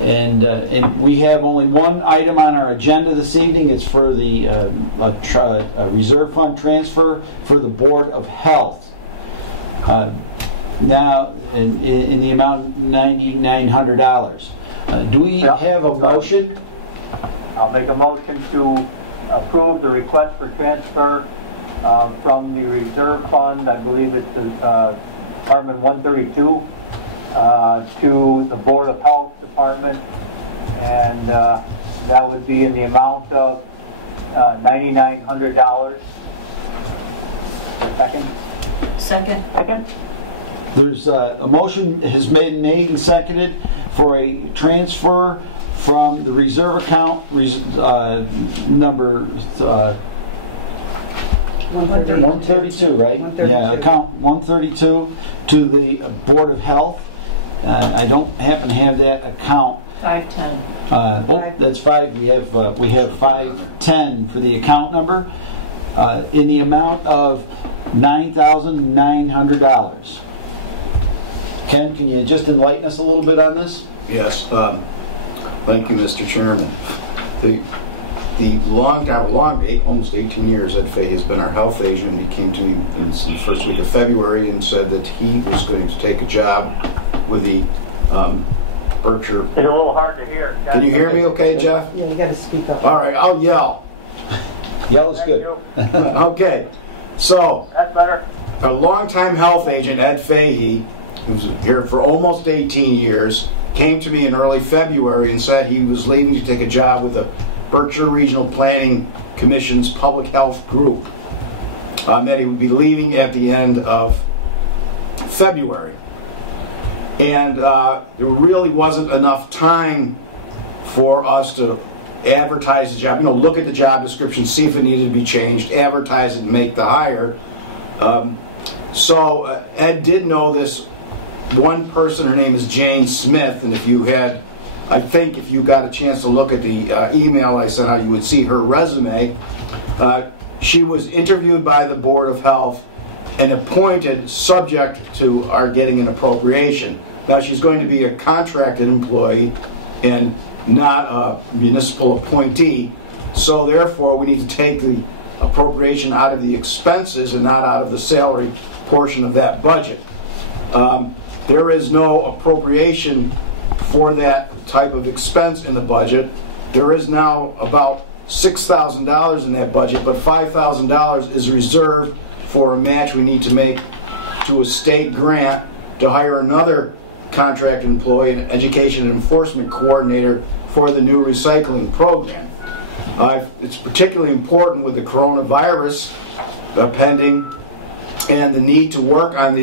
And we have only one item on our agenda this evening. It's for the reserve fund transfer for the Board of Health. Now, in the amount of $9,900. Do we have a motion? I'll make a motion to approve the request for transfer from the reserve fund, I believe it's Department 132, to the Board of Health Department, and that would be in the amount of $9,900. Second? Second. There's a motion has been made and seconded for a transfer from the reserve account number 132, right? 132. Yeah, account 132 to the Board of Health. I don't happen to have that account. 510. That's 5. We have 510 for the account number in the amount of $9,900. Ken, can you just enlighten us a little bit on this? Yes. Thank you, Mr. Chairman. The almost 18 years, Ed Fahey has been our health agent. He came to me in the first week of February and said that he was going to take a job with the Berkshire. It's a little hard to hear. Can you hear me okay, Jeff? Yeah, you got to speak up. All right, I'll yell. Yell is good. Okay. So, That's better. a longtime health agent, Ed Fahey, who's here for almost 18 years, came to me in early February and said he was leaving to take a job with the Berkshire Regional Planning Commission's Public Health Group, that he would be leaving at the end of February. And there really wasn't enough time for us to advertise the job, look at the job description, see if it needed to be changed, advertise it, and make the hire. So Ed did know this one person. Her name is Jane Smith, and if you got a chance to look at the email I sent out, you would see her resume. She was interviewed by the Board of Health and appointed subject to our getting an appropriation. Now she's going to be a contracted employee and not a municipal appointee, so therefore we need to take the appropriation out of the expenses and not out of the salary portion of that budget. There is no appropriation for that type of expense in the budget. There is now about $6,000 in that budget, but $5,000 is reserved for a match we need to make to a state grant to hire another contract employee, an education and enforcement coordinator for the new recycling program. It's particularly important with the coronavirus pending and the need to work on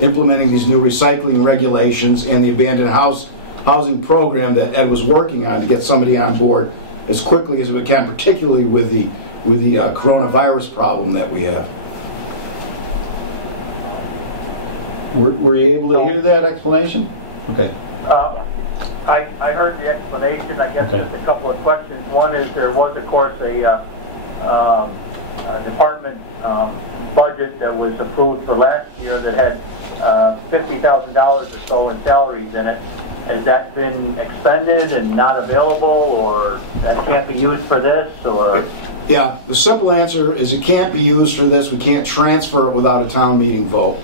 implementing these new recycling regulations and the abandoned housing program that Ed was working on to get somebody on board as quickly as we can, particularly with the coronavirus problem that we have. Were you able to hear that explanation? Okay. I heard the explanation. I guess just a couple of questions. One is there was, of course, a department budget that was approved for last year that had $50,000 or so in salaries in it. Has that been expended and not available, or that can't be used for this, or? Yeah, the simple answer is it can't be used for this. We can't transfer it without a town meeting vote.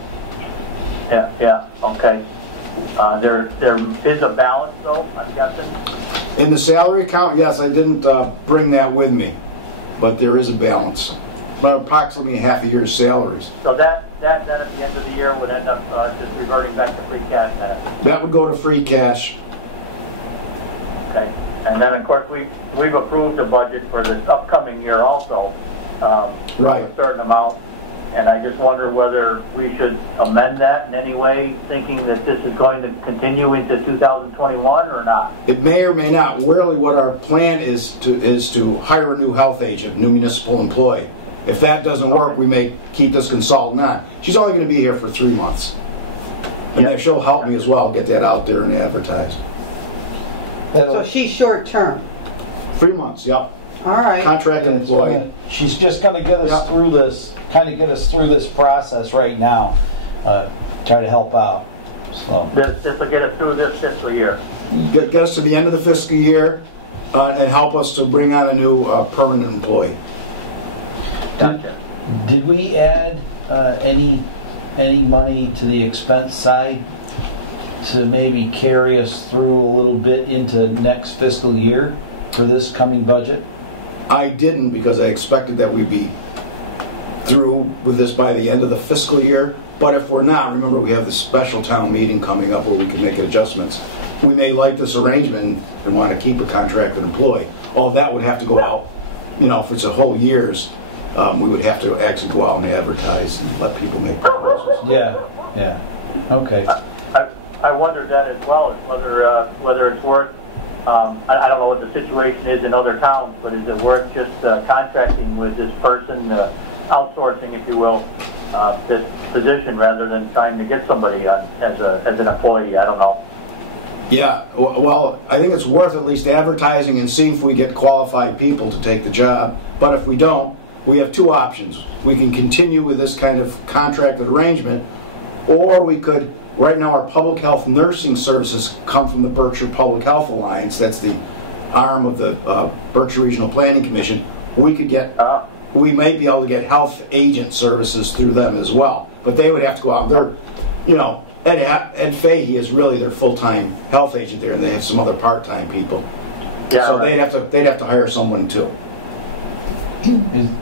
Yeah, okay. There is a balance, though, I'm guessing? In the salary account, yes, I didn't bring that with me, but there is a balance. About approximately half a year's salaries. So that at the end of the year would end up just reverting back to free cash then? That would go to free cash. Okay. And then, of course, we've approved a budget for this upcoming year also, right, a certain amount. And I just wonder whether we should amend that in any way, thinking that this is going to continue into 2021 or not? It may or may not. Really, what our plan is to hire a new health agent, new municipal employee. If that doesn't work, we may keep this consultant on. She's only going to be here for 3 months. And then she'll help me as well get that out there and advertised. So she's short term? 3 months, yep. All right. Contract employee. She's just going to get us through this, get us through this process right now. Try to help out. So. This will get us through this fiscal year. get us to the end of the fiscal year and help us to bring on a new permanent employee. Gotcha. Did we add any money to the expense side to maybe carry us through a little bit into next fiscal year for this coming budget? I didn't, because I expected that we'd be through with this by the end of the fiscal year. But if we're not, remember we have the special town meeting coming up where we can make adjustments. We may like this arrangement and want to keep a contracted employee. All that would have to go out. You know, if it's a whole year's, we would have to actually go out and advertise and let people make proposals. Yeah. Okay. I wondered that as well, is whether it's worth, I don't know what the situation is in other towns, but is it worth just contracting with this person, outsourcing, if you will, this position rather than trying to get somebody as an employee? I don't know. Yeah, well, I think it's worth at least advertising and seeing if we get qualified people to take the job. But if we don't, we have two options. We can continue with this kind of contracted arrangement, or we could, right now our public health nursing services come from the Berkshire Public Health Alliance. That's the arm of the Berkshire Regional Planning Commission. We could get, we may be able to get health agent services through them as well. But they would have to go out. They're, you know, Ed Fahey is really their full-time health agent there, and they have some other part-time people. Yeah, so right. they'd have to hire someone too.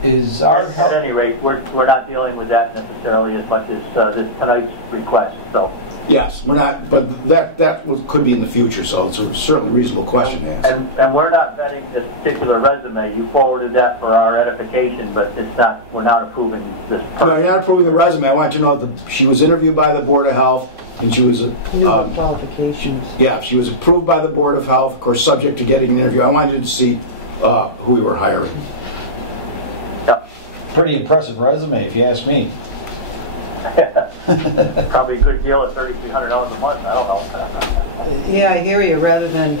Is our at any rate, we're not dealing with that necessarily as much as this tonight's request. So yes, we're not, but that could be in the future. So it's a certainly reasonable question to ask. And we're not vetting this particular resume. You forwarded that for our edification, but it's not. We're not approving this person. No, you're not approving the resume. I want you to know that she was interviewed by the Board of Health, and she was qualifications. Yeah, she was approved by the Board of Health, of course, subject to getting an interview. I wanted you to see who we were hiring. Pretty impressive resume, if you ask me. Probably a good deal at $3,300 a month. I don't know. Yeah, I hear you. Rather than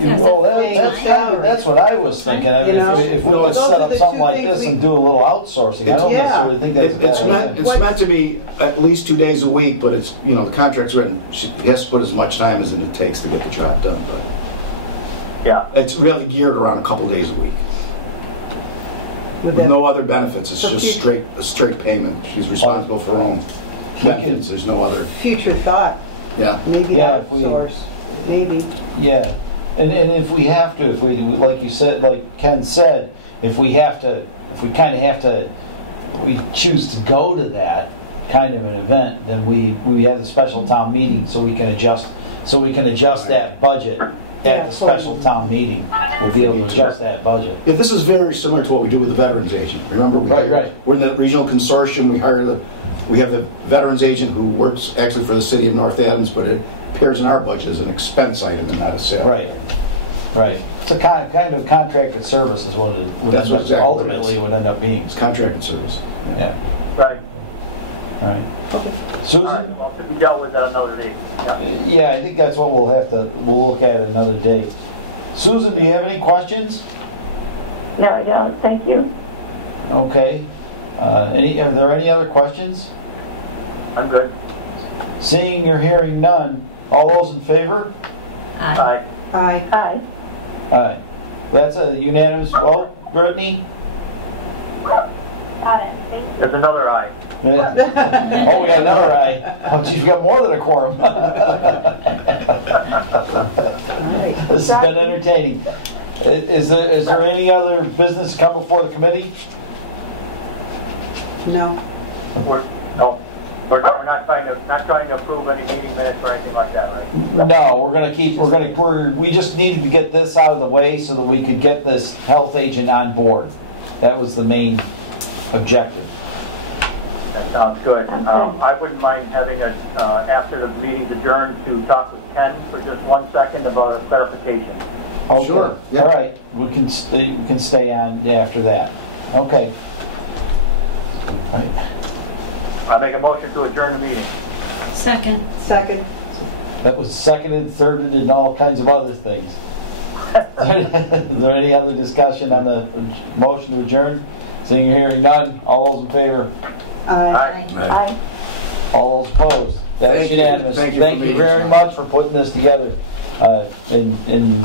well, that's what I was thinking. I mean, if we would set up something like this and do a little outsourcing, I don't necessarily think that's it's meant to be at least 2 days a week, but it's, you know, the contract's written. She has to put as much time as it takes to get the job done. But yeah, it's really geared around a couple days a week. With no other benefits. It's just a straight payment. She's responsible for her own benefits. There's no other. Future thought. Yeah. Maybe outsource. Maybe. Yeah. And if we have to, if we, like you said, like Ken said, if we choose to go to that kind of an event, then we have the special town meeting so we can adjust that budget. At the special town meeting, we'll be able to adjust that budget. Yeah, this is very similar to what we do with the veterans agent. Remember, we're in the regional consortium. We have the veterans agent who works actually for the city of North Adams, but it appears in our budget as an expense item and not a sale. Right. It's a kind of contracted service is what it That's what exactly ultimately would end up being. It's contracted service. Yeah. Right. Okay. Susan? All right, well, to be dealt with that another day. Yeah, I think that's what we'll look at another day. Susan, do you have any questions? No, I don't. Thank you. Okay. Are there any other questions? I'm good. Seeing or hearing none, all those in favor? Aye. Aye. Aye. Aye. That's a unanimous vote, Brittany? Got it. Thank you. There's another aye. Yeah. Oh, we got another aye. Oh, geez, we got more than a quorum. This has been entertaining. Is there any other business to come before the committee? No. We're not trying to approve any meeting minutes or anything like that, right? No, we just needed to get this out of the way so that we could get this health agent on board. That was the main objective. That sounds good. I wouldn't mind having after the meeting's adjourned, to talk with Ken for just 1 second about a clarification. Okay. Sure. Yeah. All right. We can stay on after that. Okay. All right. I make a motion to adjourn the meeting. Second. That was seconded, thirded, and all kinds of other things. Is there any other discussion on the motion to adjourn? Seeing or hearing none, all those in favor? Aye. Aye. All those opposed? That's unanimous. Thank you very much for putting this together. in